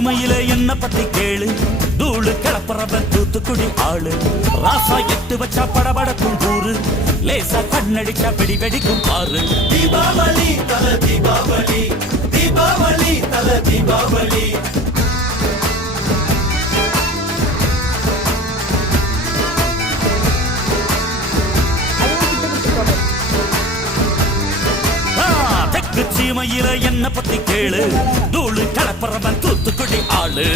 சீமையில என்ன பத்தி கேளு, தூளு கிளப்புறவன் தூத்துக்குடி ஆளு. ராசா எட்டு வச்சா படபடக்கும் ஊரு, லேசா கண்ணடிச்சா வெடி வெடிக்கும் பாரு. தீபாவளி தல தீபாவளி, தீபாவளி தல தீபாவளி. தெற்கு சீமையில என்ன பத்தி கேளு, தூளு கிளப்புறவன் தூத்துக்குடி ஆளு.